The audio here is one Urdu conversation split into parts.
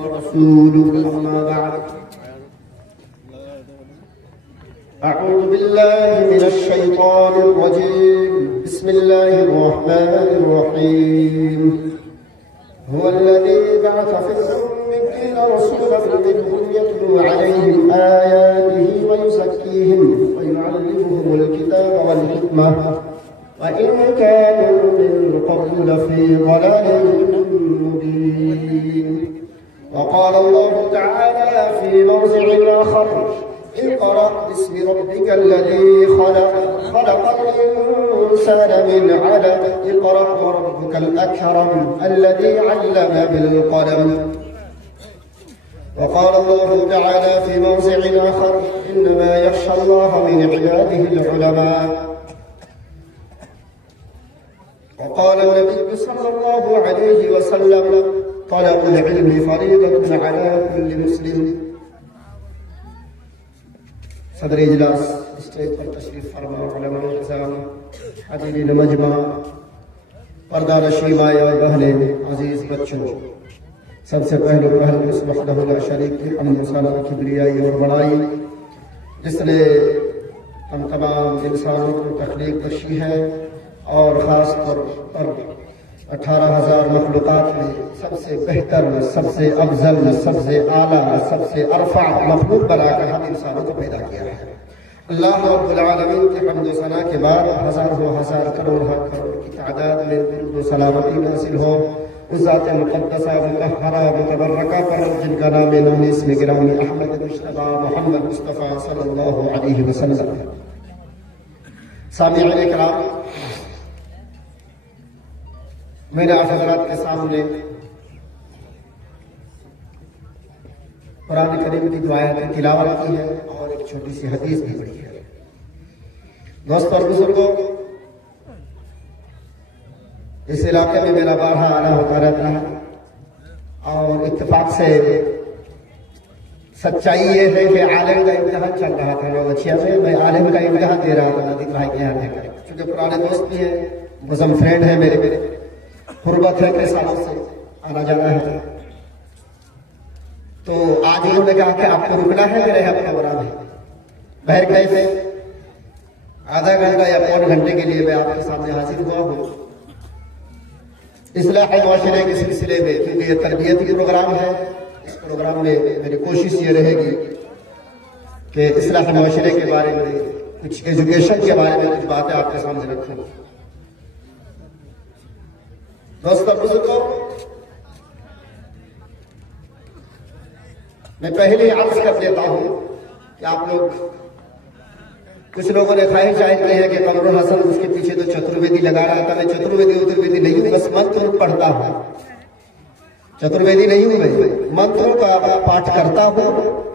ورسوله أما بعد أعوذ بالله من الشيطان الرجيم بسم الله الرحمن الرحيم هو الذي بعث في الأميين رسولا منهم يتلو عليهم آياته ويزكيهم ويعلمهم الكتاب والحكمة وإن كانوا من قبل لفي ضلال مبين. وقال الله تعالى في موضع آخر اقرأ باسم ربك الذي خلق الإنسان من علق اقرأ وربك الأكرم الذي علم بالقلم. وقال الله تعالى في موضع آخر إنما يخشى الله من عباده العلماء. وقال النبي صلى الله عليه وسلم طلب العلم فريضة على كل مسلم. صدر اجلاس اسٹیج پر تشریف فرما علماء اعظام حاضرین مجمع پردہ نشین مائیں اور بہنیں عزیز بچوں، سب سے پہلے اس وحدہ لا شریک کی حمد و ثنا کبریائی اور بڑائی جس نے ہم تمام انسانوں کو تخلیق بخشی ہے اور خاص طور پر 18,000 مخلوقات میں سب سے بہتر، سب سے افضل، سب سے اعلیٰ، سب سے ارفع مخلوق بنا کر ہم انسانوں کو پیدا کیا ہے۔ اللہ رب العالمین کے حمد و ثنا کے بعد ہزار کروڑ کی تعداد میں درود و سلامتی نازل ہو اس ذات مقدسہ مطہرہ متبرکہ پر جن کا نام نونیس میں گرامی احمد مجتبی محمد مصطفیٰ صلی اللہ علیہ وسلم۔ سامعین اکرام، میں نے آپ حضرات کے سامنے قرآن کریم کی دعائیں کی تلاوت کی ہے اور ایک چھوٹی سی حدیث بھی پڑھی ہے۔ دوست اور بزرگوں، اس علاقے میں میرا بارہا آنا ہوتا رہتا ہے اور اتفاق سے سچائی یہ ہے کہ عالم کا امتحان چل رہا تھا 9 میں عالم کا امتحان دے رہا تھا ندی بھائی کے یہاں رہ کر، چونکہ پرانے دوست بھی ہیں، بزم فرینڈ ہیں میرے قربت ہے، کئی سالوں سے آنا جانا ہے، تو آج انہوں نے کہا کہ آپ کو رکنا ہے میرے یہاں پروگرام ہے، بہر گئے تھے آدھا گھنٹہ یا پون گھنٹے کے لیے میں آپ کے سامنے حاضر ہوا ہوں اصلاح معاشرے کے سلسلے میں، کیونکہ یہ تربیت کی پروگرام ہے۔ اس پروگرام میں میری کوشش یہ رہے گی کہ اصلاح معاشرے کے بارے میں، کچھ ایجوکیشن کے بارے میں کچھ باتیں آپ کے سامنے رکھوں۔ دوستو بزرگوں، میں پہلے عرض کر دیتا ہوں کہ آپ لوگ، کچھ لوگوں نے خواہش ظاہر کی ہے کہ قمر الحسن اس کے پیچھے تو چترویدی لگا رہا تھا۔ میں چترویدی نہیں ہوں، بس منتر پڑھتا ہوں، چترویدی نہیں ہوں، میں منتروں کا پاٹھ کرتا ہوں،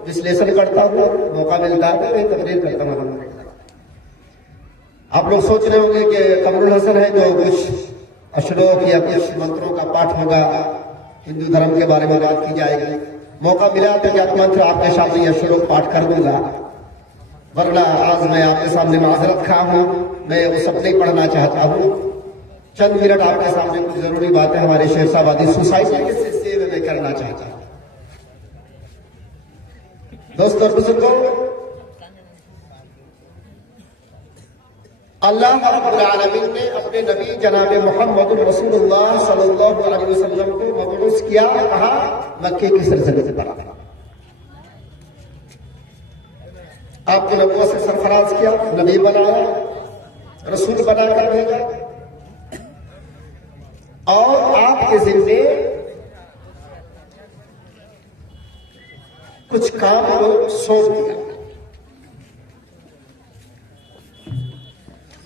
وشلیشن کرتا ہوں، موقع ملتا ہے میں تقریر کرتا ہوں۔ آپ لوگ سوچ رہے ہوں گے کہ قمر الحسن ہے تو کچھ اشلوک یا کچھ منتروں کا پاٹھ ہوگا، ہندو دھرم کے بارے میں بات کی جائے گی۔ موقع ملا تو کیا منتر آپ کے سامنے یہ اشلوک پاٹھ کر دوں گا، ورنہ آج میں آپ کے سامنے معذرت خواہ ہوں، میں وہ سب نہیں پڑھنا چاہتا ہوں۔ چند منٹ آپ کے سامنے کچھ ضروری باتیں ہمارے شیخ صاحبادی سوسائٹی کے سلسلے میں کرنا چاہتا ہوں۔ دوستو اور بزرگوں، اللہ رب العالمین نے اپنے نبی جناب محمد رسول اللہ صلی اللہ علیہ وسلم کو مبعوث کیا، کہا مکے کی سرزمین پر آپ کو نبوت سے سرفراز کیا، نبی بنایا، رسول بنا کر بھیجا اور آپ کے ذمے کچھ کام کو سونپ دیا۔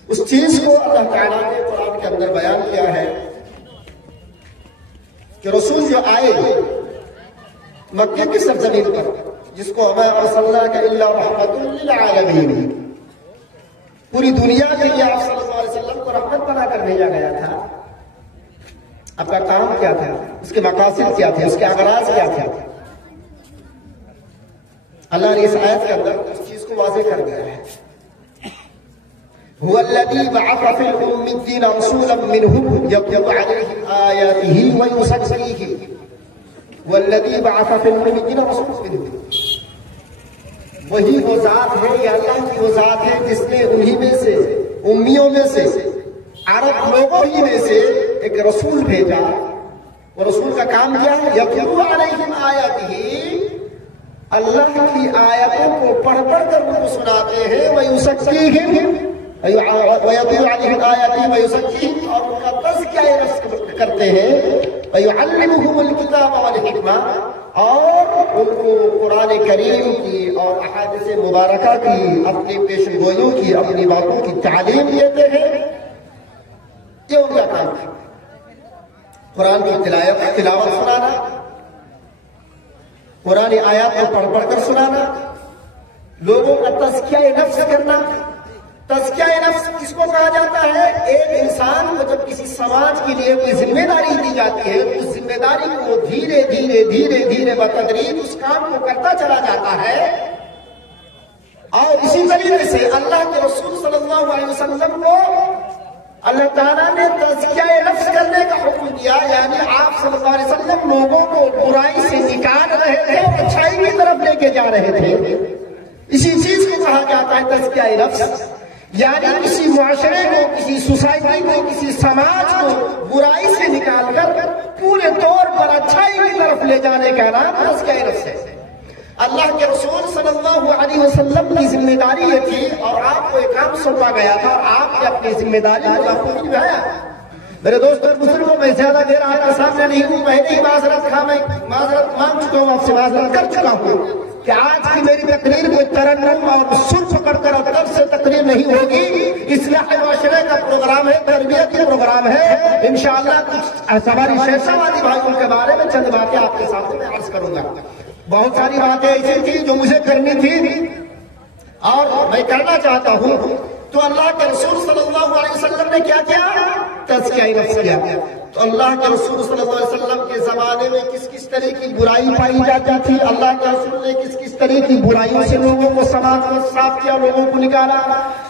اس چیز کو اللہ تعالیٰ نے قرآن کے اندر بیان کیا ہے کہ رسول جو آئے مکے کی سرزمین پر، جس کو وَمَا أَرْسَلْنَاكَ إِلَّا رَحْمَةً لِّلْعَالَمِينَ، پوری دنیا کے لیے آپ صلی اللہ علیہ وسلم کو رحمت بنا کر بھیجا گیا تھا۔ آپ کا کام کیا تھا، اس کے مقاصد کیا تھے، اس کے اغراض کیا تھے؟ اللہ نے اس آیت کے اندر اس چیز کو واضح کر دیا ہے۔ هو الذي بعث في الأميين رسولا منهم يتلو عليهم آياته ويزكيهم والذی بعث فی الأمیین رسولا منہم، وہی وہ ذات ہے، یا اللہ کی وہ ذات ہے جس نے انہی میں سے، امیوں میں سے، عرب لوگوں ہی میں سے ایک رسول بھیجا۔ وہ رسول کا کام کیا ہے؟ یتلو علیہم آیاتہ، اللہ کی آیتوں کو پڑھ پڑھ کر ان کو سناتے ہیں، ویزکیہم، ویتلو علیہم آیاتہ ویزکیہم، اور ان کا تزکیہ نفس کرتے ہیں، ویعلمہم الکتاب والحکمہ، اور ان کو قرآن کریم کی اور احادیث مبارکہ کی، اپنی پیشن گوئیوں کی، اپنی باتوں کی تعلیم دیتے ہیں۔ یہ ان کا کام ہے، قرآن کی تلاوت سنانا، قرآن آیات کو پڑھ پڑھ کر سنانا، لوگوں کا تزکیہ نفس کرنا۔ تزکیہ نفس کس کو کہا جاتا ہے؟ ایک انسان کو جب کسی سماج کے لیے کوئی ذمہ داری دی جاتی ہے، اس ذمہ داری کو وہ دھیرے دھیرے دھیرے دھیرے بتدریج اس کام کو کرتا چلا جاتا ہے۔ اور اسی طریقے سے اللہ کے رسول صلی اللہ علیہ وسلم کو اللہ تعالیٰ نے تزکیہ نفس کرنے کا حکم دیا، یعنی آپ صلی اللہ علیہ وسلم لوگوں کو برائی سے نکال رہے تھے اور اچھائی کی طرف لے کے جا رہے تھے۔ اسی چیز کو کہا جاتا ہے تزکیہ نفس، یعنی کسی معاشرے کو، کسی سوسائٹی کو، کسی سماج کو برائی سے نکال کر پورے طور پر اچھائی کی طرف لے جانے کا نام تزکیہ نفس ہے۔ اللہ کے رسول صلی اللہ علیہ وسلم کی ذمہ داری یہ تھی، اور آپ کو ایک کام سونپا گیا تھا، اور آپ نے اپنی ذمہ داری کو بخوبی نبھایا۔ میرے دوستوں بزرگوں، میں زیادہ دیر آپ کے سامنے نہیں ہوں، پہلے ہی معذرت مانگ چکا ہوں، آپ سے معذرت کر چکا ہوں کہ آج کی میری تقریر کوئی ترنم اور سر پکڑ کر اور درد سے تقریر نہیں ہوگی۔ اصلاح معاشرے کا پروگرام ہے، تربیت کا پروگرام ہے۔ انشاءاللہ کچھ ہماری شہسوادی بھائیوں کے بارے میں چند باتیں آپ کے سامنے میں عرض کروں گا۔ بہت ساری باتیں ایسی تھی جو مجھے کرنی تھی اور میں کرنا چاہتا ہوں، تو اللہ کے رسول صلی اللہ علیہ وسلم نے کیا کیا؟ تزکیہ نفس کیا۔ تو اللہ کے رسول صلی اللہ علیہ وسلم کے زمانے میں کس کس طرح کی برائی پائی جاتی تھی، اللہ کے رسول نے کس کس طرح کی برائیوں سے لوگوں کو سماج میں صاف کیا، لوگوں کو نکالا۔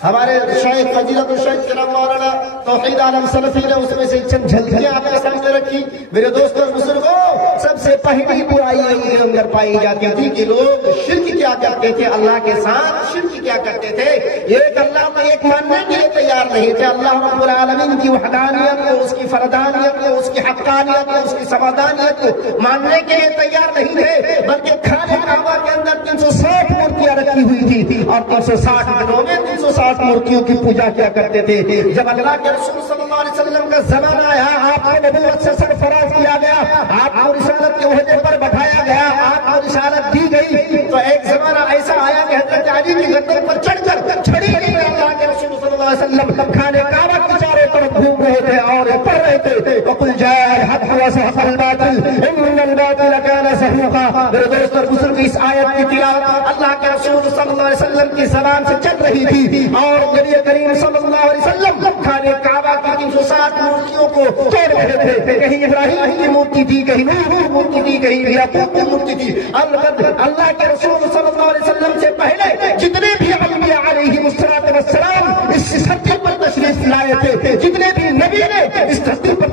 ہمارے شیخ فضیلت الشیخ جناب مولانا توحید عالم سلفی نے اس میں سے چند جھلکیاں آپ کے سامنے رکھی۔ میرے دوستوں بزرگوں، سب سے پہلی برائی کے اندر پائی جاتی تھی کہ لوگ شرک کیا کرتے تھے، اللہ کے ساتھ شرک کیا کرتے تھے، ایک اللہ کو ایک ماننے کے لیے تیار نہیں تھے۔ اللہ رب العالمین کی وحدانیت کو، اس کی فردانیت کو، اس کی حقانیت کو، اس کی سمادانیت کو ماننے کے لیے تیار نہیں تھے، بلکہ خانہ کعبہ کے اندر 360 مورتیاں رکھی ہوئی تھی، اور 360 دنوں میں 360 مورتیوں کی پوجا کیا کرتے تھے۔ جب اللہ کے رسول صلی اللہ علیہ وسلم کا زمانہ آیا، آپ کو نبوت سے سرفراز کیا گیا، آپ کو رسالت کے عہدے پر بٹھایا گیا، آپ کو رسالت دی گئی، تو ایک زمانہ ایسا آیا کہ حضرت علی کی گردن پر چڑھ کر چھڑی میں اللہ کے رسول صلی اللہ علیہ وسلم خانہ کعبہ کے چاروں طرف گھوم رہے تھے اور پڑھ رہے تھے، وَقُلْ جَاءَ الْحَقُّ وَزَهَقَ الْبَاطِلُ إِنَّ الْبَاطِلَ كَانَ زَهُوقًا۔ میرے دوست اور بزرگ، اس آیت کی تلاوت اللہ کے رسول صلی اللہ علیہ وسلم کی زبان سے چل رہی تھی، اور نبی کریم صلی اللہ علیہ وسلم خانہ کعبہ کی 360 مورتیوں کو توڑ رہے تھے۔ کہیں ابراہیم کی مورتی تھی، کہیں نوح کی مورتی تھی، کہیں یعقوب کی مورتی تھی۔ البتہ اللہ کے رسول صلی اللہ علیہ وسلم سے پہلے جتنے بھی انبیاء علیہم السلام اس دھرتی پر تشریف لائے تھے، جتنے بھی نبی نے اس دھرتی پر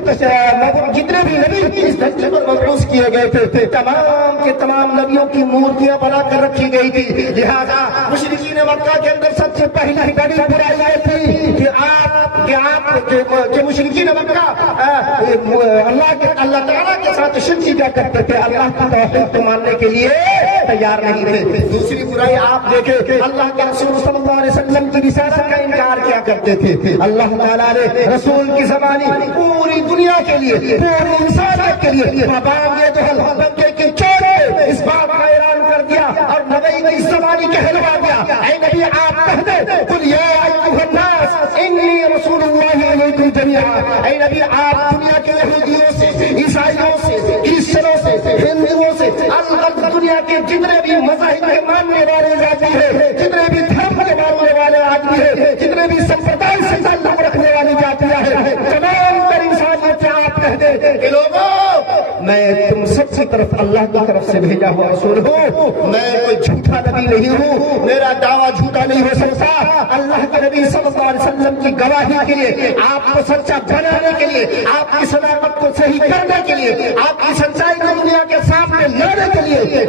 جتنے بھی نبی اس دھرتی پر مبعوث کیے گئے تھے، تمام کے تمام نبیوں کی مورتیاں بنا کر رکھی گئی تھی۔ لہذا مشرکین مکہ کے اندر سب سے پہلی بڑی برائی یہ تھی کہ مشرکین مکہ اللہ تعالیٰ کے ساتھ شرک کیا کرتے تھے، اللہ کی توحید کو ماننے کے لیے تیار نہیں تھے۔ دوسری برائی آپ دیکھیں، اللہ کے رسول صلی اللہ علیہ وسلم کی رسالت کا انکار کیا کرتے تھے۔ اللہ تعالیٰ نے رسول کی زبانی پوری دنیا کے لیے، پوری انسانیت کے لیے اس بات کا اعلان کر دیا، اور نبی کی زبانی کہلوا دیا، اے نبی آپ کہہ دیں، قل یا ایھا الناس انی رسول اللہ الیکم جمیعا۔ اے نبی آپ دنیا کے یہودیوں سے، عیسائیوں سے، کرسچنوں سے، ہندوؤں سے، الگ دنیا کے جتنے بھی مذاہب کے ماننے والے ذاتی ہیں، جتنے بھی دھرم کے ماننے والے آدمی ہیں، جتنے بھی سمپردائے سے تعلق رکھنے والی جاتیاں ہیں، تمام تر انسانیت سے آپ کہہ دیں کہ لوگوں، میں تم سب کی طرف اللہ کی طرف سے بھیجا ہوا رسول ہوں، میں کوئی جھوٹا نبی نہیں ہوں، میرا دعویٰ جھوٹا نہیں ہو سکتا۔ اللہ کے نبی صلی اللہ علیہ وسلم کی گواہی کے لیے، آپ کو سچا بنانے کے لیے، آپ کی صداقت کو صحیح کرنے کے لیے، آپ کی سچائی کو دنیا کے سامنے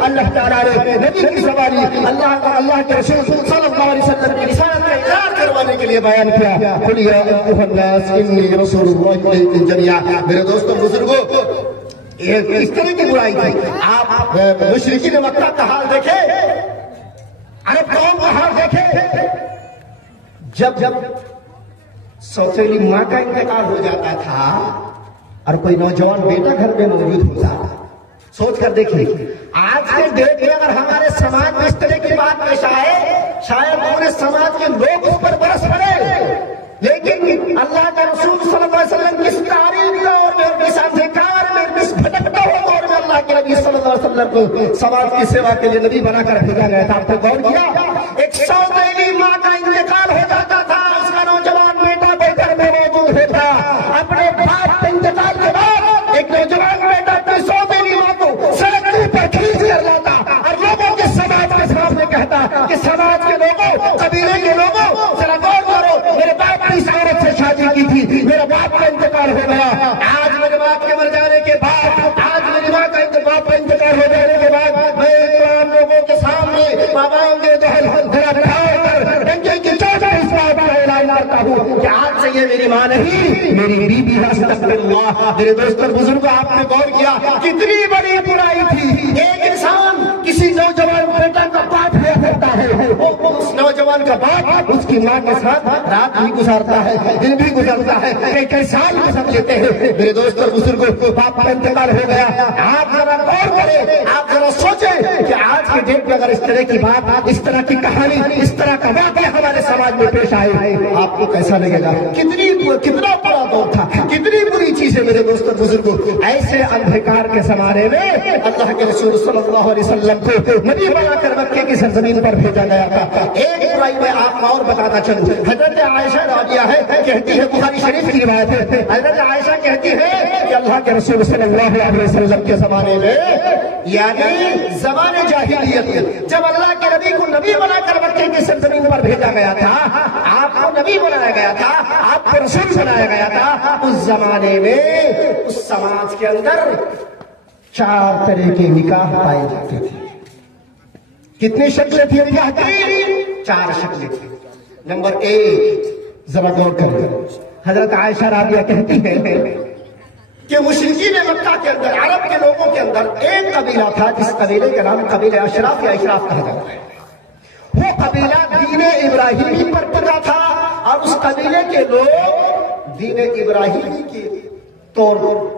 اللہ تعالیٰ نے نبی کی زبانی اللہ کے رسول صلی اللہ علیہ وسلم کی رسالت کا اقرار کروانے کے لیے بیان کیا. قل یا ایھا الناس انی رسول اللہ الیکم جمیعا. میرے دوستوں بزرگوں، اس طرح کی برائی تھی. آپ مشرکین مکہ کا حال دیکھیں، عرب قوم کا حال دیکھیں. جب سوتیلی ماں کا انتقال ہو جاتا تھا اور کوئی نوجوان بیٹا گھر میں موجود ہوتا، سوچ کر دیکھیں آج کے ڈیٹ میں اگر ہمارے سماج میں اس طرح کی بات پیش آئے، شاید پورے سماج کے لوگ اس پر برس پڑے. لیکن اللہ کا رسول صلی اللہ علیہ وسلم کس تاریخ دور میں، کس اندھکار میں، کس بھٹکتا ہوا دور میں اللہ کے نبی صلی اللہ علیہ وسلم کو سماج کی سیوا کے لیے نبی بنا کر بھیجا گیا تھا. آپ کو غور کیا؟ ایک سوتیلی ماں کا انتقال ہو جاتا تھا، اس کا نوجوان بیٹا کوئی گھر میں موجود ہوتا. اپنے باپ کے انتقال کے بعد ایک نوجوان بیٹا اپنی سوتیلی ماں کو سڑک پر کھینچ کر لاتا اور لوگوں کے سماج کے سامنے کہتا کہ سماج کے لوگوں، قبیلے کے لوگوں، ذرا غور کرو، میرے باپ نے اس عورت سے شادی کی تھی، میرے باپ کا انتقال ہو گیا. آج میرے باپ کے مر جانے کے بعد، آج میری ماں کا انتقال ہو جانے کے بعد میں تمام لوگوں کے سامنے باباؤں کے کہ آج سے یہ میری ماں نہیں، میری بیوی ہے. استغفر اللہ. میرے دوستوں بزرگوں، آپ نے غور کیا کتنی بڑی برائی تھی. ایک انسان کسی نوجوان بیٹا کا باپ لے سکتا ہے، اس نوجوان کا باپ اس کی ماں کے ساتھ رات بھی گزارتا ہے، دن بھی گزارتا ہے، کئی سال گزر لیتے ہیں. میرے دوستوں بزرگوں، باپ کا انتقال ہو گیا. آپ ذرا غور کریں، آپ ذرا سوچیں کہ آج کے ڈیٹ میں اگر اس طرح کی بات، اس طرح کی کہانی، اس طرح کا واقعہ ہمارے سماج میں پیش آئے، آپ کو کیسا لگے گا؟ کتنا بڑا دور تھا، کتنی بری چیزیں. میرے دوستوں بزرگوں، ایسے اندھکار کے زمانے میں اللہ کے رسول صلی اللہ علیہ وسلم کو نبی بنا کر مکے کی سرزمین پر بھیجا گیا تھا. ایک برائی میں آپ کو اور بتاتا چلوں. حضرت عائشہ راضیہ ہے، کہتی ہے، بخاری شریف کی روایت ہے، حضرت عائشہ کہتی ہے کہ اللہ کے رسول صلی اللہ علیہ وسلم کے زمانے میں، یعنی زمانے جاہلیت میں، جب اللہ کے نبی کو نبی بنا کر مکے کی سرزمین پر بھیجا گیا تھا، آپ کو نبی بنایا گیا تھا، آپ کو رسول بنایا گیا تھا، اس زمانے میں اس سماج کے اندر 4 طرح کے نکاح پائے جاتے تھے. کتنی شکلیں تھیں نکاح کی؟ 4 شکلیں تھیں. نمبر 1، ذرا غور کریں، حضرت عائشہ راضیہ کہتی ہے کہ مشرکین مکہ کے اندر، عرب کے لوگوں کے اندر ایک قبیلہ تھا جس قبیلے کا نام قبیلہ اشراف یا اشراف کہا جاتا ہے. وہ قبیلہ دین ابراہیمی پر پڑا تھا اور اس قبیلے کے لوگ دین ابراہیمی کے طور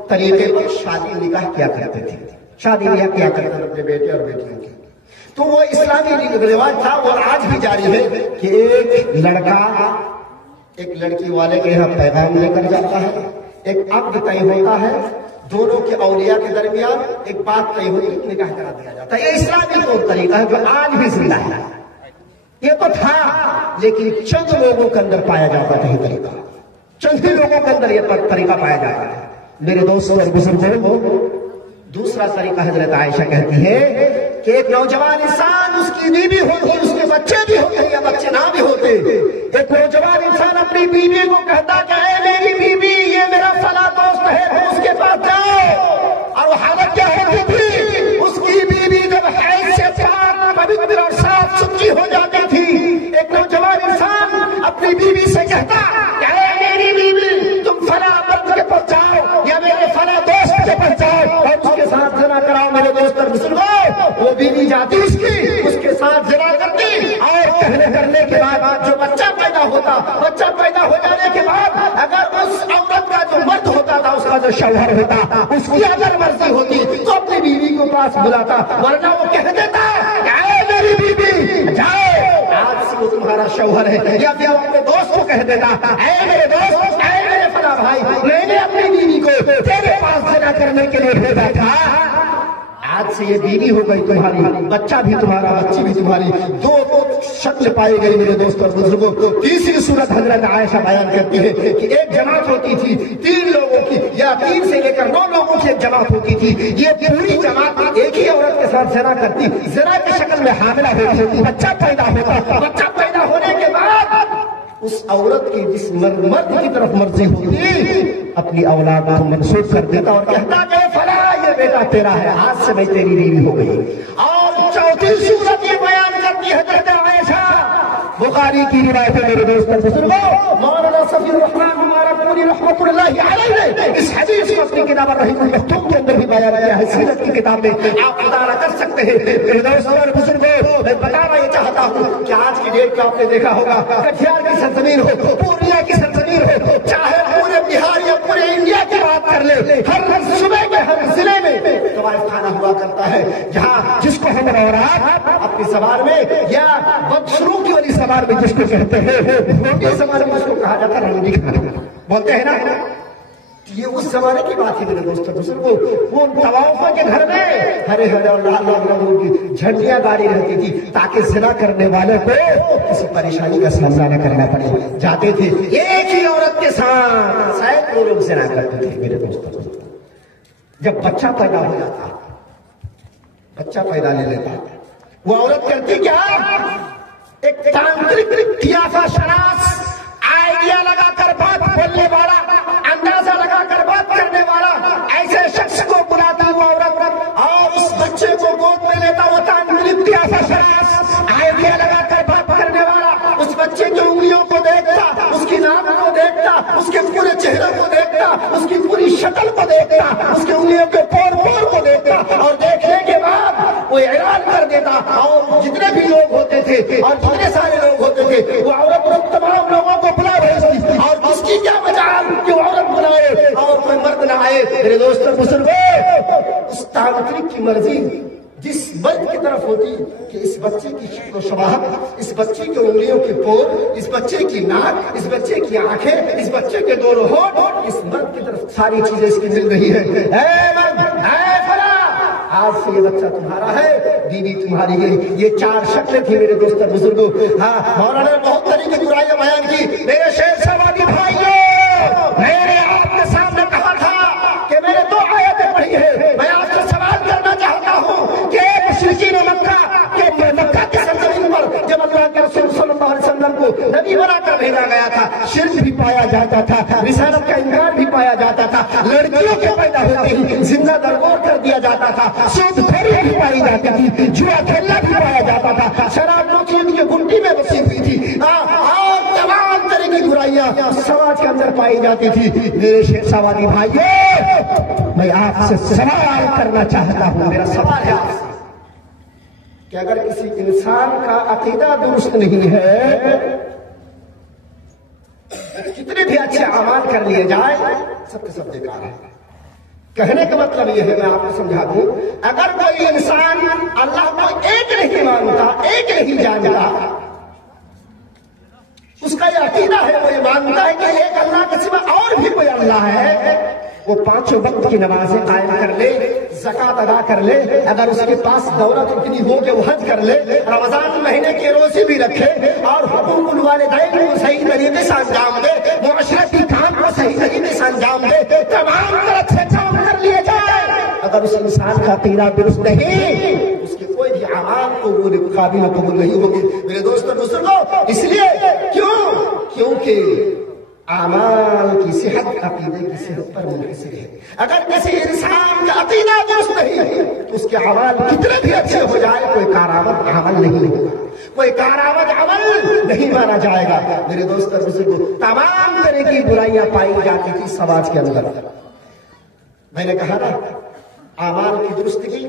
طریقے پر شادی نکاح کیا کرتے تھے، شادی نکاح کیا کرتے تھے اپنے بیٹے اور بیٹیوں کی. تو وہ اسلامی رواج تھا اور آج بھی جاری ہے کہ ایک لڑکا ایک لڑکی والے کے یہاں پیغام لے کر جاتا ہے، ایک عقد طے ہوتا ہے، دونوں کے اولیاء کے درمیان ایک بات طے ہوئی، نکاح کرا دیا جاتا ہے. یہ اسلامی طور طریقہ ہے جو آج بھی زندہ ہے. یہ تو تھا لیکن چند لوگوں کے اندر پایا جاتا تھا یہ طریقہ، چند ہی لوگوں کے اندر یہ طریقہ پایا جاتا ہے. میرے دوستوں اور بزرگوں، دوسرا طریقہ حضرت عائشہ کہتی ہے کہ ایک نوجوان انسان، اس کی بیوی ہوتی، اس کے بچے بھی ہوتے یا بچے نہ بھی ہوتے، ایک نوجوان انسان اپنی بیوی کو کہتا کہ اے میری بیوی، یہ میرا فلاں دوست ہے، تم اس کے پاس جاؤ. اور وہ حالت کیا ہوتی تھی؟ اس کی بیوی جب حیض سے پاک، پوتر اور صاف ستھری ہو جاتی تھی، ایک نوجوان انسان اپنی بیوی سے کہتا کہ اے میری بیوی، تم فلاں مرد کے پاس جاؤ یا میرے فلاں دوست کے پاس جاؤ اور اس کے ساتھ زنا کراؤ. میرے دوست اور بزرگوں، وہ بیوی جاتی اس کے ساتھ زنا کرتی اور کہنے کرنے کے بعد جو بچہ پیدا ہوتا، بچہ پیدا ہو جانے کے بعد اگر اس عورت کا جو مرد ہوتا تھا، اس کا جو شوہر ہوتا، اس کی اگر مرضی ہوتی تو اپنی بیوی کو پاس بلاتا، ورنہ وہ کہہ دیتا کہ اے میری بیوی جاؤ، آج سے وہ تمہارا شوہر ہے. یا پھر اپنے دوست کو کہہ دیتا، اے میرے دوست، اے میرے فلاں بھائی، میں نے اپنی بیوی کو تیرے پاس زنا کرنے کے لیے بھیجا تھا. آج سے یہ بیوی ہو گئی تمہاری، بچہ بھی تمہارا، بچی بھی تمہاری. دو شکل پائی گئی میرے دوست اور بزرگوں. تیسری صورت حضرت عائشہ بیان کرتی ہے کہ ایک جماعت ہوتی تھی 3 لوگوں کی یا 3 سے لے کر 9 لوگوں کی ایک جماعت ہوتی تھی. یہ پوری جماعت ایک ہی عورت کے ساتھ زنا کرتی، زنا کی شکل میں حاملہ ہوتی، بچہ پیدا ہوتا، بچہ پیدا ہونے کے بعد اس عورت کی جس مرد کی طرف مرضی ہوتی اپنی اولاد کو منسوخ کر دیتا اور کہتا کہ فلاں یہ بیٹا تیرا ہے، آج سے میں تیری بیوی ہو گئی۔ اور چوتھی صورت یہ بیان کرتی ہے حضرت عائشہ، بخاری کی روایت ہے میرے دوستوں بزرگوں، مولانا صفی الرحمان ہمارا پوری رحمت اللہ علیہ نے اس حدیث کو اپنی کتاب الرحیق المختوم کے اندر بھی بیان کیا ہے، سیرت کی کتاب میں آپ مطالعہ کر سکتے ہیں۔ میرے دوستوں اور بزرگوں، میں بتانا یہ چاہتا ہوں کہ آج کی ڈیٹ میں آپ نے دیکھا ہوگا، کٹیہار کی سرزمین ہو، پورنیہ کی سرزمین ہو، چاہے پورے بہار یا پورے انڈیا کی بات کر لے، ہر صوبے کے ہر ضلع میں قواعد خانہ ہوا کرتا ہے، جہاں جس کو ہم عورات اپنی زبان میں یا بدسلوکی والی زبان میں جس کو کہتے ہیں، روٹی زبان میں جس کو کہا جاتا ہے رنڈی کھانا بولتے ہیں نا، یہ اس زمانے کی بات ہے میرے دوستوں بزرگوں۔ وہ طوافوں کے گھر میں ہرے ہرے اور لال لال رنگوں کی جھنڈیاں گاڑی رہتی تھی تاکہ زنا کرنے والے کو کسی پریشانی کا سامنا نہ کرنا پڑے، جاتے تھے ایک ہی عورت کے ساتھ سینکڑوں لوگ زنا کرتے تھے میرے دوستوں۔ جب بچہ پیدا ہو جاتا، بچہ پیدا لے لیتا، وہ عورت کرتی کیا، ایک تانترک قیافہ شناس آئیڈیا لگا کر بات بولنے والا، اندازہ لگا کر بات کرنے والا ایسے شخص کو بلاتا وہ عورت، اور اس بچے کو گود میں لیتا وہ تانترک قیافہ شناس آئیڈیا لگا کر بات کرنے والا، اس بچے کی انگلیوں کو دیکھتا، اس کی ناک کو دیکھتا، اس کے پورے چہرے کو دیکھتا، اس کی پوری شکل کو دیکھتا، اس کی انگلیوں کے پور پور کو دیکھتا، اور دیکھنے کے بعد وہ اعلان کر دیتا، اور جتنے بھی لوگ ہوتے تھے اور جتنے سارے لوگ ہوتے تھے وہ عورت تمام لوگوں کو بلا بھیجتی، اور کس کی کیا مجال کہ وہ عورت بلائے اور کوئی مرد نہ آئے۔ میرے دوستوں بزرگوں، اس تانترک کی مرضی جس مرد کی طرف ہوتی کہ اس بچے کی شکل و شباہت، اس بچے کی انگلیوں کے پور، اس بچے کی ناک، اس بچے کی آنکھیں، اس بچے کے دونوں ہونٹ، اس مرد کی طرف ساری چیزیں اس کی مل رہی ہے۔ اے مرد، اے فلاں، آج سے یہ بچہ تمہارا ہے، بیوی تمہاری ہے۔ یہ چار شکلیں تھی میرے دوستوں بزرگوں۔ ہاں، مولانا نے بہت طریقے کی برائیاں بیان کی۔ میرے شیر سوادی بھائیوں، میں نے آپ کے سامنے کہا تھا کہ میں نے 2 آیتیں پڑھی ہیں، میں آپ سے سوال کرنا چاہتا ہوں کہ مشرکین مکہ کے مکہ کی سرزمین پر جب اللہ کے رسول صلی اللہ علیہ وسلم کو نبی بنا کر بھیجا گیا تھا، شرک بھی پایا جاتا تھا، رسالت کا انکار بھی پایا جاتا تھا، لڑکیوں کے پیدا ہوتے ہی زندہ درگور کر دیا جاتا تھا، سود خوری بھی پائی جاتی تھی، جوا کھیلنا بھی پایا جاتا تھا، شراب نوچی ان کی گنڈی میں بسی ہوئی تھی، اور تمام طرح کی برائیاں سماج کے اندر پائی جاتی تھی۔ میرے شیر سوادی بھائیوں، میں آپ سے سوال کرنا چاہتا ہوں، میرا سوال ہے آپ سے کہ اگر کسی انسان کا عقیدہ درست نہیں ہے، کتنے بھی اچھے اعمال کر لیے جائیں، سب کے سب بیکار ہے۔ کہنے کا مطلب یہ ہے، میں آپ کو سمجھا دوں، اگر کوئی انسان اللہ کو ایک نہیں مانتا، ایک نہیں جانتا، اس کا یہ عقیدہ ہے، وہ یہ مانتا ہے کہ ایک اللہ کے سوا اور بھی کوئی اللہ ہے، وہ 5 وقت کی نمازیں قائم کر لے، زکوٰۃ ادا کر لے، اگر اس کے پاس دولت اتنی ہو کہ وہ حج کر لے، رمضان مہینے کی روزے بھی رکھے، اور حقوق الوالدین کو صحیح طریقے سے انجام دے، معاشرتی کام کو صحیح طریقے سے انجام دے، تمام طرح سے کام کر لیے جائے، اگر اس انسان کا عقیدہ درست نہیں، اس کے کوئی بھی اعمال قابل قبول نہیں ہوگی۔ میرے دوستوں بزرگوں، اس لیے کیونکہ اعمال کی صحت عقیدے کی صحت پر منحصر ہے۔ اگر کسی انسان کا عقیدہ درست نہیں تو اس کے اعمال کتنے بھی اچھے ہو جائے، کوئی کارآمد عمل نہیں ہوگا، کوئی کارآمد عمل نہیں مانا جائے گا۔ میرے دوستوں بزرگوں، تمام طرح کی برائیاں پائی جاتی تھی سماج کے اندر۔ میں نے کہا نا، اعمال کی درستگی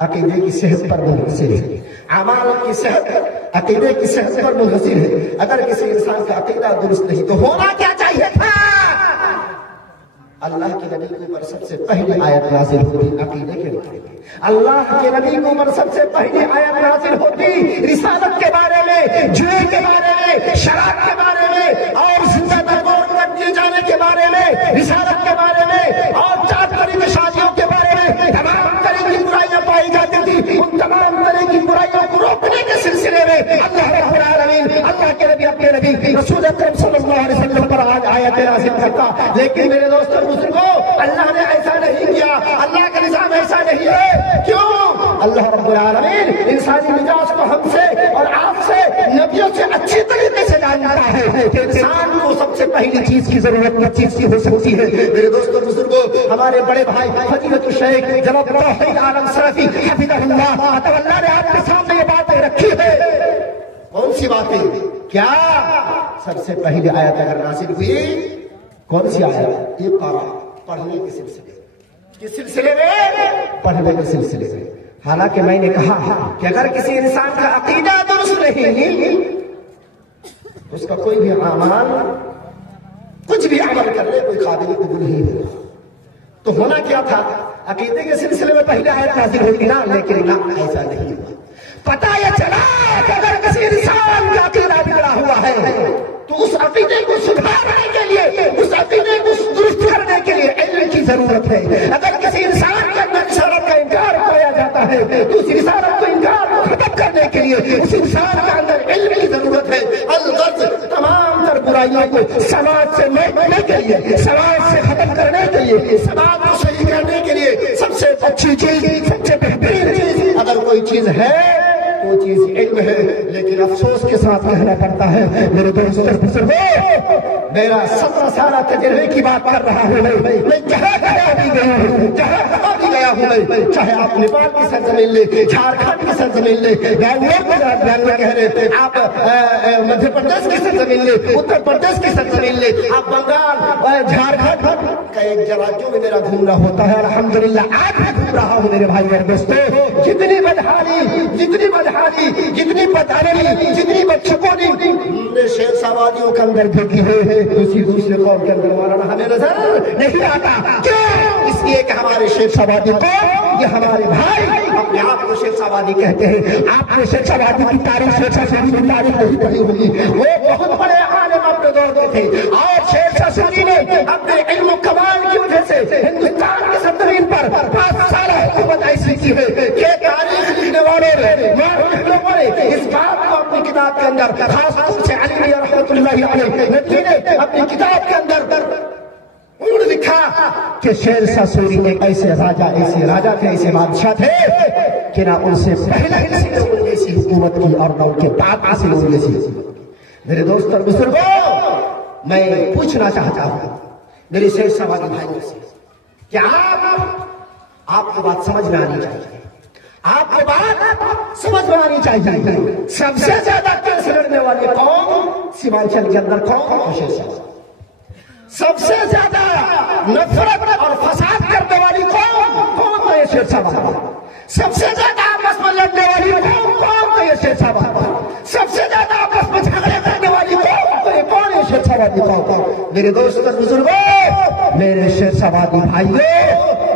عقیدے کی صحت پر منحصر ہے، اعمال کی صحت عقیدے کی صحت پر منحصر ہے۔ اگر کسی انسان کا عقیدہ درست نہیں تو ہونا کیا چاہیے تھا؟ اللہ کے نبی کے اوپر سب سے پہلی آیت نازل ہوتی عقیدے کے بارے میں، اللہ کے نبی کے اوپر سب سے پہلی آیت نازل ہوتی رسالت کے بارے میں، جوئے کے بارے میں، شراب کے بارے میں، اور زندہ درگور کر دیے جانے کے بارے میں، رسالت کے بارے میں، اور 4 طرح کی شادیوں کے بارے میں، تمام طرح کی برائیاں پائی جاتی تھی۔ ان تمام طرح کی برائیوں کو روکنے کے سلسلے میں اللہ رب العالمین، اللہ کے نبی، اپنے نبی رسول اکرم صلی اللہ علیہ وسلم پر آیت نازل کرتا۔ لیکن میرے دوستوں بزرگوں، اللہ نے ایسا نہیں کیا، اللہ کا نظام ایسا نہیں ہے۔ کیوں؟ اللہ رب العالمین انسانی مزاج کو ہم سے اور آپ سے، نبیوں سے اچھی طریقے سے جانتا ہے کہ انسان کو سب سے پہلی چیز کی ضرورت کس چیز کی ہو سکتی ہے۔ میرے دوستوں بزرگوں، ہمارے بڑے بھائی فضیلت الشیخ جناب توحید عالم سلفی حفظہ اللہ نے آپ کے سامنے یہ باتیں رکھی ہے. کون سی باتیں؟ کیا سب سے پہلی آیت اگر نازل ہوئی کون سی آیت؟ یہ پڑھنے کے سلسلے کس سلسلے میں؟ پڑھنے کے سلسلے میں. حالانکہ میں نے کہا کہ اگر کسی انسان کا عقیدہ درست نہیں، اس کا کوئی بھی اعمال کچھ بھی عمل کر لے کوئی قابل قبول نہیں ہوگا. تو ہونا کیا تھا؟ عقیدے کے سلسلے میں پہلے آیت نازل ہوئی نا، لیکن نا ایسا نہیں ہوا. پتہ یہ چلا کہ اگر کسی انسان کا عقیدہ بگڑا ہوا ہے تو اس عقیدے کو سدھارنے کے لیے، اس عقیدے کو درست کرنے کے لیے علم کی ضرورت ہے. اگر کسی انسان کے اندر رسالت کا انکار پایا جاتا ہے تو اس رسالت کو انکار ختم کرنے کے لیے اس انسان کے اندر علم کی ضرورت ہے. الغرض تمام تر برائیوں کو سماج سے مٹانے کے لیے، سماج سے ختم کرنے کے لیے، سماج کو صحیح کرنے کے لیے سب سے اچھی چیز، سب سے بہترین چیز اگر کوئی چیز ہے وہ چیز علم ہے. لیکن افسوس کے ساتھ کہنا پڑتا ہے میرے دوستوں بزرگوں، میرا 17 سالہ تجربے کی بات کر رہا ہوں. میں جہاں گیا بھی گیا ہوں، جہاں کہاں بھی گیا ہوں میں، چاہے آپ نیپال کی سرزمین لے، جھارکھنڈ کی سرزمین لے، بنگلور کہہ رہے تھے آپ، مدھیہ پردیش کی سرزمین لے، اتر پردیش کی سرزمین لے، آپ بنگال، جھارکھنڈ کا ایک راجیوں میں میرا گھومنا ہوتا ہے. الحمدللہ آج بھی گھوم رہا ہوں میرے بھائی میرے دوستوں. جتنی بدحالی، جتنی بدحالی، جتنی بدعملی، جتنی بدشگونی ہم نے شیر سوادیوں کے اندر دیکھی ہے، دوسرے قوم کے اندر مولانا ہمیں نظر نہیں آتا. کیوں؟ اس لیے کہ ہمارے شیر سوادی قوم، یہ ہمارے بھائی اپنے آپ کو شیر سوادی کہتے ہیں. آپ نے شیر سوادی کی تاریخ، شیر سوادی کی تاریخ نہیں پڑھی ہوگی. وہ بہت بڑے عالم اپنے دور کے تھے اور شیر سوادی نے اپنے علم و کمال کی وجہ سے ہندوستان کی سرزمین پر 5 سال حکومت ایسی کی ہے کہ تاریخ لکھنے والوں نے اس بات کو اپنی کتاب کے اندر، خاص طور سے علی میاں رحمۃ اللہ علیہ ندوی نے اپنی کتاب کے اندر انہوں نے لکھا کہ شیر شاہ سوری ایک ایسے راجا تھے، ایسے بادشاہ تھے کہ نہ ان سے پہلے کسی نے ان جیسی حکومت کی اور نہ ان کے بعد کسی نے ان جیسی حکومت کی. میرے دوست اور بزرگوں، میں پوچھنا چاہتا ہوں میرے شیر سوادی بھائیوں سے، کیا آپ کو بات سمجھ میں آنی چاہیے، آپ کو بات سمجھ میں آنی چاہیے. سب سے زیادہ کیس لڑنے والی قوم سیمانچل کے اندر قوم اور شیر سوادی. سب سے زیادہ نفرت اور فساد کرنے والی قوم ہے شیر سوادی. سب سے زیادہ آپس میں لڑنے والی قوم ہے شیر سوادی. سب سے زیادہ آپس میں جھگڑے کرنے والی قوم ہے شیر سوادی قوم. میرے دوست اور بزرگوں، میرے شیر سوادی بھائیوں،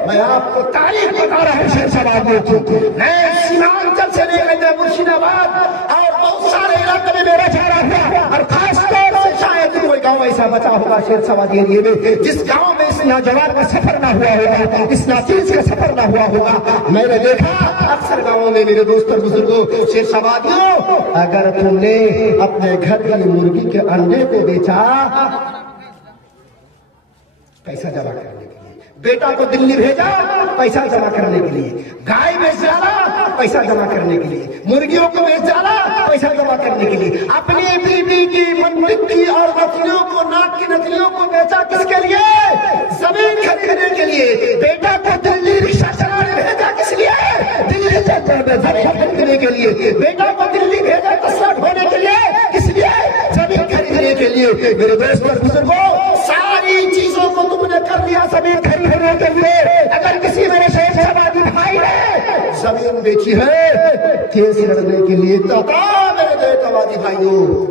میں آپ کو تاریخ بتا رہا ہوں شیر سوادیوں کی. میں سیمانچل سے لے کر مرشید آباد اور بہت سارے علاقے میں میرا جا رہا ہوا، اور خاص طور سے شاید کوئی گاؤں ایسا بچا ہوگا شیر سوادی ایریے میں جس گاؤں میں اس نوجوان کا سفر نہ ہوا ہوگا، اس ناچیز کا سفر نہ ہوا ہوگا. میں نے دیکھا اکثر گاؤں میں میرے دوست اور بزرگوں، شیر سوادیوں، اگر تم نے اپنے گھر کی مرغی کے انڈے کو بیچا پیسہ جمع کرنے کے لیے، بیٹا کو دلی بھیجا پیسہ جمع کرنے کے لیے، گائے بیچ ڈالا پیسہ جمع کرنے کے لیے، مرغیوں کو بیچ ڈالا پیسہ جمع کرنے کے لیے، اپنی بیوی کی منطق کی اور نسلیوں کو، ناک کی نسلیوں کو بیچا کس کے لیے؟ زمین خریدنے کے لیے. بیٹا کو دلی رکشہ چلانے بھیجا کس لیے؟ دلی زمین خریدنے کے لیے. بیٹا کو دلی بھیجا تسلا ڈھونے کے لیے کس لیے؟ زمین خریدنے کے لیے. میرے دوست اور بزرگوں، ساری چیزوں کو تم نے کر دیا زمین خریدنے کے لیے. اگر کسی میرے شیر سوادی بھائی نے زمین بیچی ہے کیس لڑنے کے لیے، تو میرے شیر سوادی بھائیوں،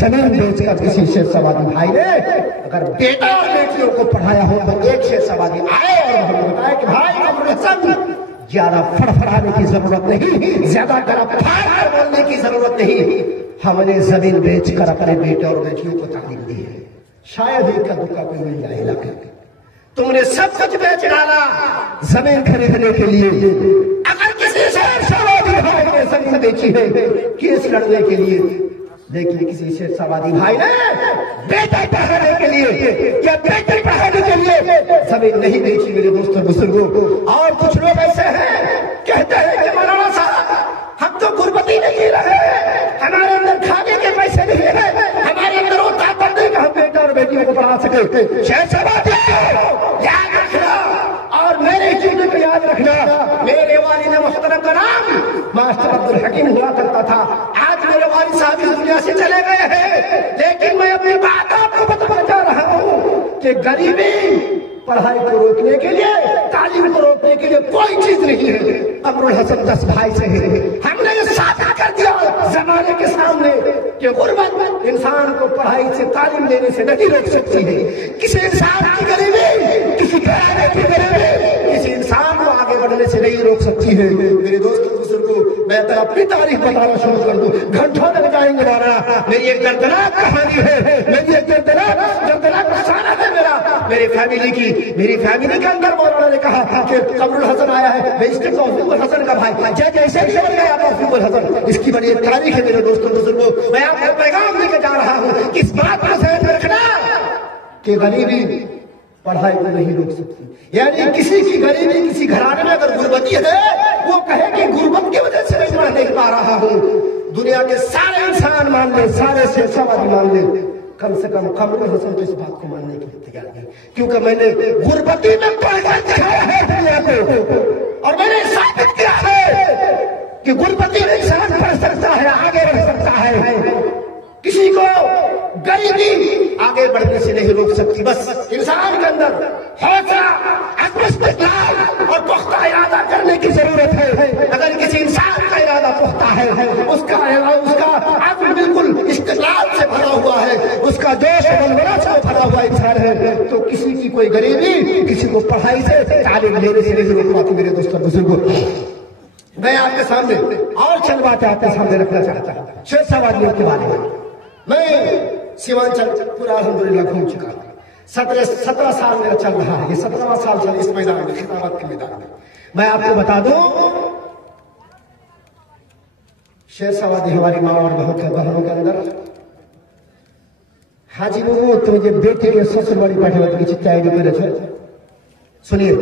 زمین بیچ کر کسی شیر سوادی بھائی نے اگر بیٹا اور بیٹیوں کو پڑھایا ہو تو ایک شیر سوادی آئے اور ہمیں بتایا کہ بھائی ہم زیادہ فڑفڑانے کی ضرورت نہیں، زیادہ گلا پھاڑ کر بولنے کی ضرورت نہیں، ہم نے زمین بیچ کر اپنے بیٹے اور بیٹیوں کو تعلیم دی ہے. شاید ایک کا دکا کوئی مل جائے علاقے میں. تم نے سب کچھ بیچ ڈالا زمین خریدنے کے لیے. اگر کسی شیر سوادی بھائی نے زمین بیچی ہے کیس لڑنے کے لیے، لیکن کسی شیر سوادی بھائی نے بیٹے پڑھانے کے لیے یا بیٹے پڑھانے کے لیے زمین نہیں بیچی. میرے دوستوں بزرگوں، اور کچھ لوگ ایسے ہیں کہتے ہیں کہ مولانا صاحب ہم تو غربتی نہیں جی رہے، ہمارے اندر کھانے کے پیسے نہیں ہیں، ہمارے اندر وہ طاقت نہیں کہ ہم بیٹے اور بیٹیوں کو پڑھا سکے. شیر سوادی یاد رکھنا، رکھنا، میرے والد محترم کا نام ماسٹر عبدالحکیم ہوا کرتا تھا. آج میرے والد صاحب اس دنیا سے چلے گئے ہیں، لیکن میں اپنی بات آپ کو بتانا چاہ رہا ہوں کہ غریبی پڑھائی کو روکنے کے لیے، تعلیم کو روکنے کے لیے کوئی چیز نہیں ہے. قمر الحسن 10 بھائی سے ہے. ہم نے یہ ثابت کر دیا زمانے کے سامنے کہ غربت انسان کو پڑھائی سے، تعلیم دینے سے نہیں روک سکتی ہے. کسی انسان کی غریبی، کسی گھرانے کی غریبی کسی انسان کو آگے بڑھنے سے نہیں روک سکتی ہے. میرے دوستوں بزرگوں، میں اپنی تاریخ بتانا شروع کر دوں، گھنٹوں لگ جائیں گے مولانا. میری ایک دردناک کہانی ہے، میری ایک دردناک افسانہ ہے میری فیملی کی. میری فیملی کے اندر مولانا نے کہا کہ قمر الحسن آیا ہے، میں اس کے توفیق الحسن کا بھائی، جیسے ہی بن گیا توفیق الحسن. اس کی بڑی ایک تاریخ ہے میرے دوستوں بزرگوں. میں آپ کو پیغام دے کے جا رہا ہوں، اس بات کو ذہن میں رکھنا کہ غریبی پڑھائی کو نہیں روک سکتی. یعنی کسی کی غریبی، کسی گھرانے میں اگر غربتی ہے، وہ کہے کہ غربت کی وجہ سے میں پڑھ نہیں پا رہا ہوں. دنیا کے سارے انسان مان لے، سارے سیاستوادی مان لے، کم سے کم قمر الحسن تو اس بات کو ماننے کے لیے تیار ہے، کیونکہ میں نے غربتی میں پڑھ کر دکھایا ہے دنیا کو، اور میں نے ثابت کیا ہے کہ غربتی میں انسان پڑھ سکتا ہے، آگے بڑھ سکتا ہے. کسی کو غریبی آگے بڑھنے سے نہیں روک سکتی. بس انسان کے اندر حوصلہ، عزم، استقلال اور پختہ ارادہ کرنے کی ضرورت ہے. اگر کسی انسان کا ارادہ پختہ ہے، اس کا عزم بالکل استقلال سے بھرا ہوا ہے، اس کا جوش و ولولہ سے بھرا ہوا انسان ہے، تو کسی کی کوئی غریبی کسی کو پڑھائی سے، تعلیم لینے سے نہیں روک پاتی. میرے دوستوں بزرگوں، میں آپ کے سامنے اور چند باتیں آپ کے سامنے رکھنا چاہتا ہوں شیر سوادیوں کے بارے میں. میں سیمانچل پورا الحمدللہ گھوم چکا ہوں. 17 سال میرا چل رہا ہے، یہ 17واں سال چل اس میدان میں، خطابت کے میدان میں. میں آپ کو بتا دوں، شیر سوادی ہماری ماں اور بہنوں کے اندر حاجی بابو تمہیں بیٹی کے سب سے بڑی بیٹھے ہوئے کی تیاری میں رکھے. سنیے،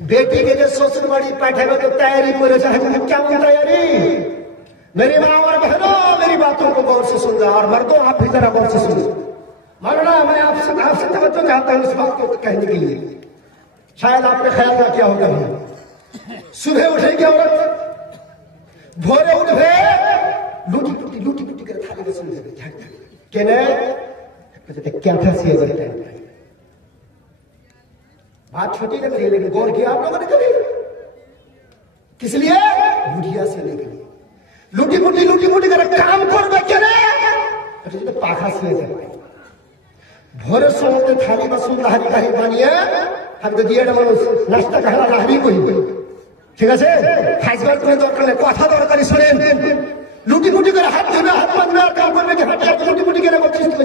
بیٹی کے جو سب سے بڑی بیٹھے ہوئے کی تیاری میں رکھے. کیا وہ تیاری؟ میری ماں اور بہنوں، میری باتوں کو غور سے سن رہا، اور مردوں آپ بھی ذرا غور سے سن. مولانا میں آپ سے توجہ چاہتا ہوں اس بات کو کہنے کے لیے. شاید آپ نے خیال نہ کیا ہوگا، صبح اٹھے گی عورت، بھورے اٹھے لوٹی پوٹی کر تھالی میں سن دے کہ کیا تھا سی اگر بات چھوٹی لگ رہی ہے، لیکن غور کیا آپ لوگوں نے کبھی؟ کس لیے؟ بڑھیا سے لے کے لیے لوٹی پوٹی کر کام کربے কেনে পাখা শুয়ে যাবে ভোরের সময় থালি বাসন লাহারি কাহি বানিয়ে হাতে দিয়ে মানুষ নাস্তা খাওয়া লাহারি কই, ঠিক আছে? খাইবার কোনো দরকার নেই, কথা দরকারি শোনেন। লুটি পুটি করে হাত ধরে হাত বাঁধবে আর কাম করবে, হাতে লুটি পুটি করে করছিস তুই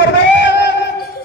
করবে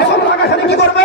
আসন লাগা খালি কি করবে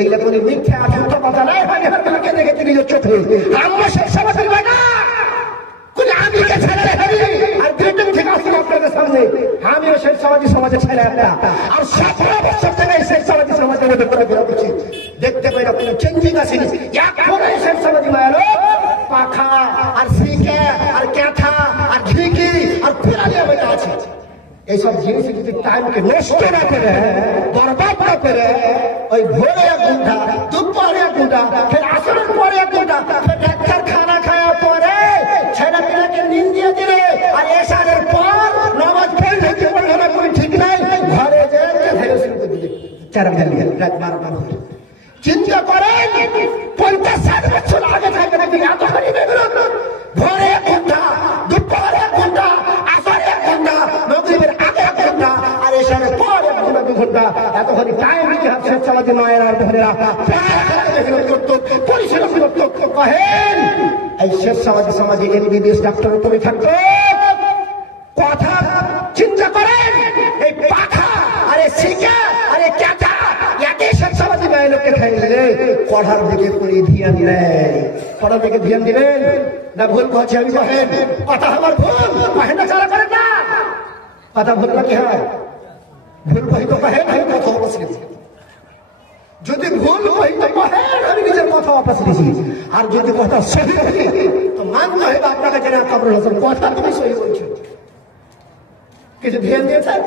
এগুলা কোন মিথ্যা আঠুটা কথা নাই, ভাগে হাতে দেখে তুমি চোখে আমরা শেষ সমাজের বেটা কোন আমি কে ছেড়ে হেরি আর ব্রিটেন থেকে আসি আপনাদের সামনে আমিও শেষ সমাজের ছেলে একটা আর 17 বছর থেকে শেষ সমাজের মধ্যে করে বেরোচ্ছি দেখতে পাই না কোনো চেঞ্জিং আসেনি। এখন শেষ সমাজ মায়ালো পাখা আর সিকে আর ক্যাথা আর ঝিকি আর পিরালিয়া বেটা আছে। এইসব জিনিস যদি টাইমকে নষ্ট না করে বরবাদ না করে ওই ভোরে 1 ঘন্টা দুপুরে 1 ঘন্টা ফের আসরের পরে 1 ঘন্টা ফের ডাক্তার খানা খাওয়া পরে ছেলে পেলেকে নিন দিয়ে দিলে আর এশারের পর নামাজ পড়তে পারলে না কোনো ঠিক নাই ঘরে যেয়ে ধরে শুরু করে দিলে 4 ঘন্টা রাত 12টা চিন্তা করেন 50-60 বছর আগে থাকে নাকি এত হারি বেগুলো ভোরে 1 ঘন্টা দুপুরে 1 ঘন্টা আসরে 1 ঘন্টা মাগরিবের আগে 1 ঘন্টা আর এশারের পর 1 ঘন্টা 2 ঘন্টা এত হারি টাইম কি হাতে চালাতে মায়ের আর ধরেরা প্রায় করতে পরিশ্রম করতে কহেন এই শেষ সমাজে এমবিবিএস ডাক্তার তুমি থাকতো কথা চিন্তা করেন এই পাখা আরে শিকা আরে ক্যাটা একে শেষ সমাজে লোককে খাইলে পড়ার দিকে করে ধ্যান দেয়, পড়ার দিকে ধ্যান দিবেন না ভুল করছে আমি কহেন কথা আমার ভুল কহেন না চালা করেন না কথা ভুল না কি হয় ভুল কহি তো কহেন আমি কথা অপস নিয়েছি যদি ভুল কহি তো কহেন আমি নিজের কথা অপস নিয়েছি আর যদি কথা সহি কহি তো মানতে হবে আপনাকে জেনা কামরুল হাসান কথা তুমি সহি বলছো কিছু ধ্যান দিয়েছেন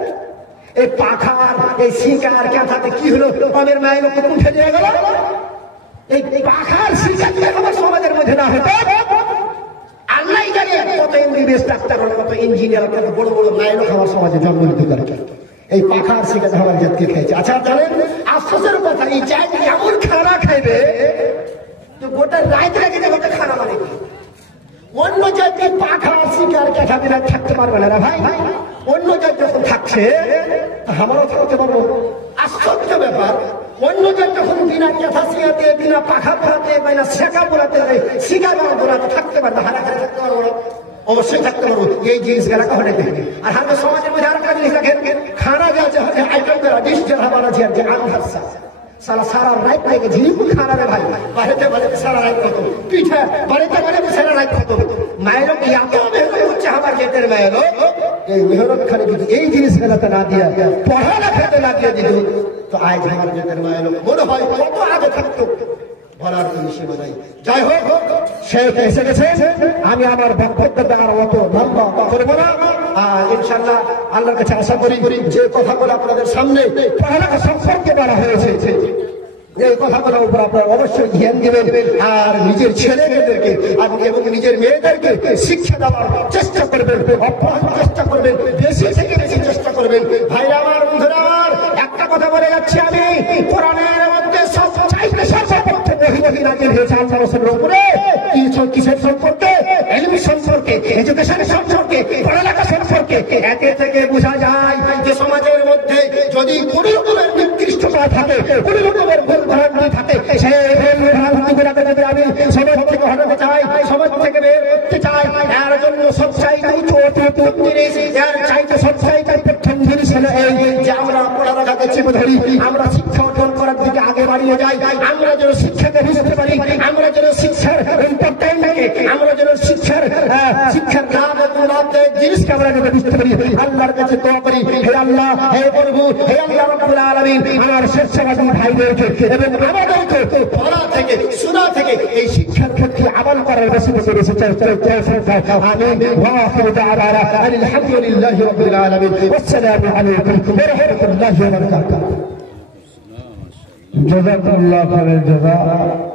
এই পাখার এই শিকার ক্যাথাতে কি হলো আমাদের মায়ের লোক উঠে দিয়ে গেল এই পাখার শিকার আমার সমাজের মধ্যে না হতো আল্লাহ জানে কত এমবিবিএস ডাক্তার কত ইঞ্জিনিয়ার কত বড় বড় মায়ের লোক আমার সমাজে জন্ম নিতে পারে এই পাখার শিকার আমার জাতকে খেয়েছে আচ্ছা জানেন আফসোসের কথা এই চাই এমন খানা খাইবে তো গোটা রাত রেখে গোটা খানা মানে অন্য জাতি পাখা শিকার ক্যাথা বিনা থাকতে পারবে না ভাই অন্য জাত যখন থাকছে আমারও থাকতে পারবো আশ্চর্য ব্যাপার অন্য জাত যখন বিনা ক্যাথা শিয়াতে বিনা পাখা পোড়াতে বিনা শেখা পোড়াতে শিকার পোড়াতে থাকতে পারবো হারাখানে থাকতে পারবো না অবশ্যই থাকতে পারবো এই জিনিসগুলা কখনো দেখবে আর আমাদের সমাজের মধ্যে আর একটা জিনিস দেখেন খানা যা আইটেম করা ডিশ যারা বানাচ্ছে আর যে আন্ধারসা সারা সারা রাত থেকে ঝিম খানা রে ভাই বাড়িতে বাড়িতে সারা রাত কত পিঠা বাড়িতে বাড়িতে সারা রাত কত মায়ের এত মেহনত হচ্ছে আমার ক্ষেতের মায়ের এই মেহনত খানে যদি এই জিনিস খেলাতে না দিয়া পড়ালেখাতে না দিয়ে দিত তো আজ আমার ক্ষেতের মায়ের মনে হয় কত আগে থাকতো বলার জিনিসে বোঝাই যাই হোক শেখ এসে গেছে আমি আমার বক্তব্য আর অত লম্বা করবো না আর ইনশাআল্লাহ আল্লাহর কাছে আশা করি যে কথাগুলো আপনাদের সামনে পড়ালেখা সম্পর্কে বলা হয়েছে এই কথাগুলোর উপর আপনারা অবশ্যই ধ্যান দেবেন আর নিজের ছেলেমেয়েদেরকে এবং নিজের মেয়েদেরকে শিক্ষা দেওয়ার চেষ্টা করবেন অব্যাহত চেষ্টা করবেন বেশি থেকে বেশি চেষ্টা করবেন ভাইরা আমার বন্ধুরা আমার একটা কথা বলে যাচ্ছি আমি কোরআনের মধ্যে সবচাইতে সর্বপ্রথম ওহী নাযিল হয়েছে আল্লাহর রাসূলের উপরে কিসের সম্পর্কে ইলম সম্পর্কে এডুকেশন সম্পর্কে পড়ালেখা সম্পর্কে এতে থেকে বোঝা যায় যে সমাজের মধ্যে যদি কোনো রকমের নিকৃষ্টতা থাকে কোনো রকমের ভুলভ্রান্তি থাকে সেই ভুলভ্রান্তিগুলোকে যদি আমি সমাজ থেকে হটাতে চাই সমাজ থেকে বের করতে চাই এর জন্য সবচাইতে উঁচু জিনিস এর চাইতে সবচাইতে প্রথম জিনিস হলো এই যে আমরা পড়ালেখাকে চেপে ধরি আমরা শিক্ষা অর্জন করার দিকে আগে বাড়িয়ে যাই আমরা যেন শিক্ষাকে বুঝতে পারি আমরা যেন শিক্ষার ইম্পর্টেন্টকে আমরা যেন শিক্ষার লাভ এবং লাভদায়ক জিনিসকে আমরা যেন বুঝতে পারি আল্লাহর কাছে দোয়া করি হে আল্লাহ হে প্রভু হে আল্লাহ রাব্বুল আলামিন আমার স্বেচ্ছাসেবী ভাইদেরকে এবং আমাদেরকে পড়া থেকে শোনা থেকে এই শিক্ষার ক্ষেত্রে আমল করার রাসূল আমিন ওয়া আখিরু দাওয়ানা আলহামদুলিল্লাহি রাব্বিল আলামিন ওয়াসসালামু আলাইকুম ওয়া রাহমাতুল্লাহি ওয়া বারাকাতুহু জাযাকাল্লাহু খায়রাল জাযা